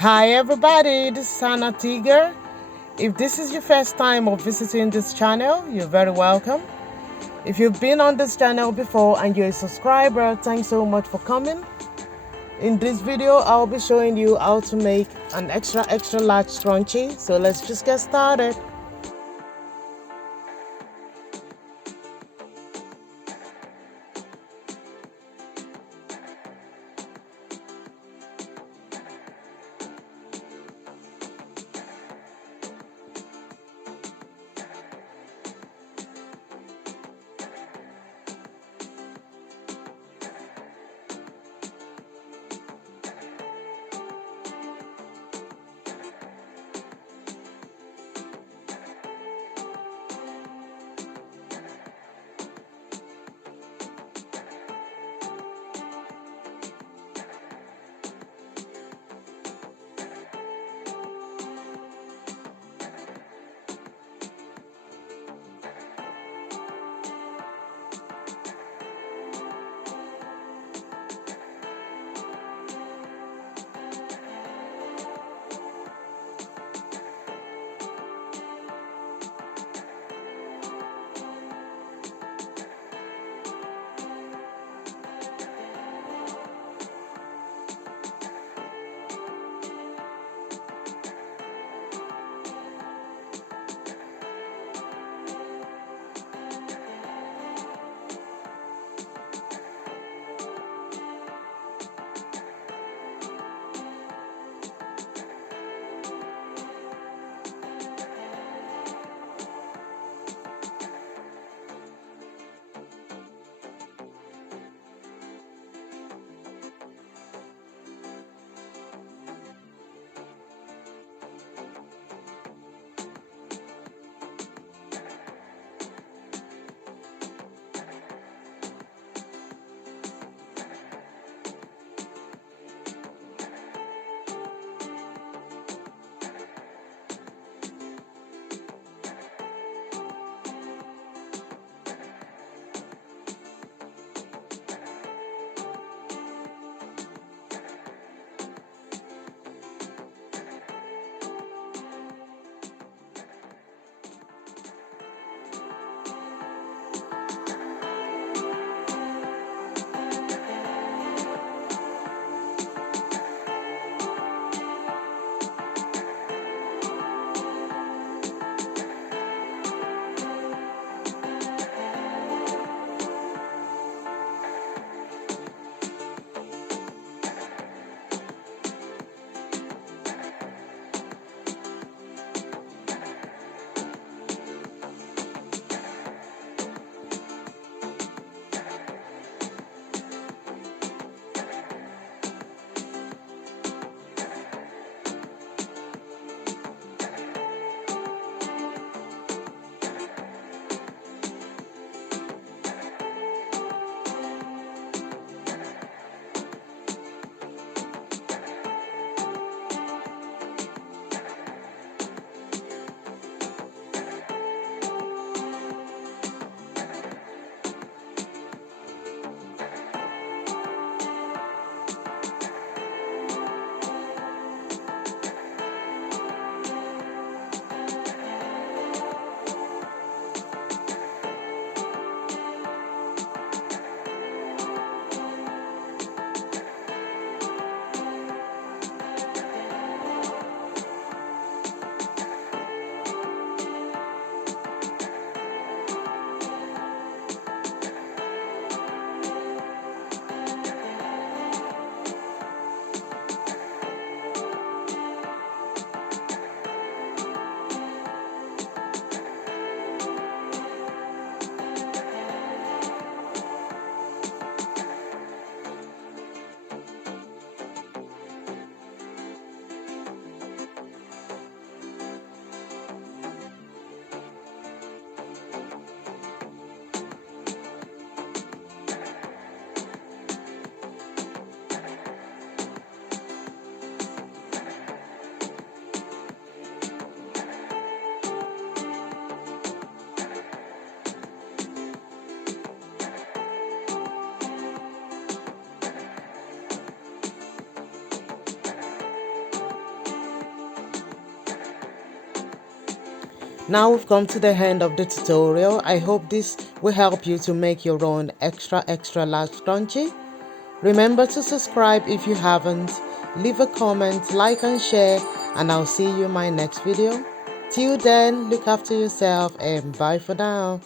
Hi everybody, this is Hannah Tega. If this is your first time of visiting this channel, you're very welcome. If you've been on this channel before and you're a subscriber, thanks so much for coming. In this video, I'll be showing you how to make an extra large scrunchie. So let's just get started. Now we've come to the end of the tutorial. I hope this will help you to make your own extra large scrunchie. Remember to subscribe if you haven't, leave a comment, like and share, and I'll see you in my next video. Till then, look after yourself and bye for now.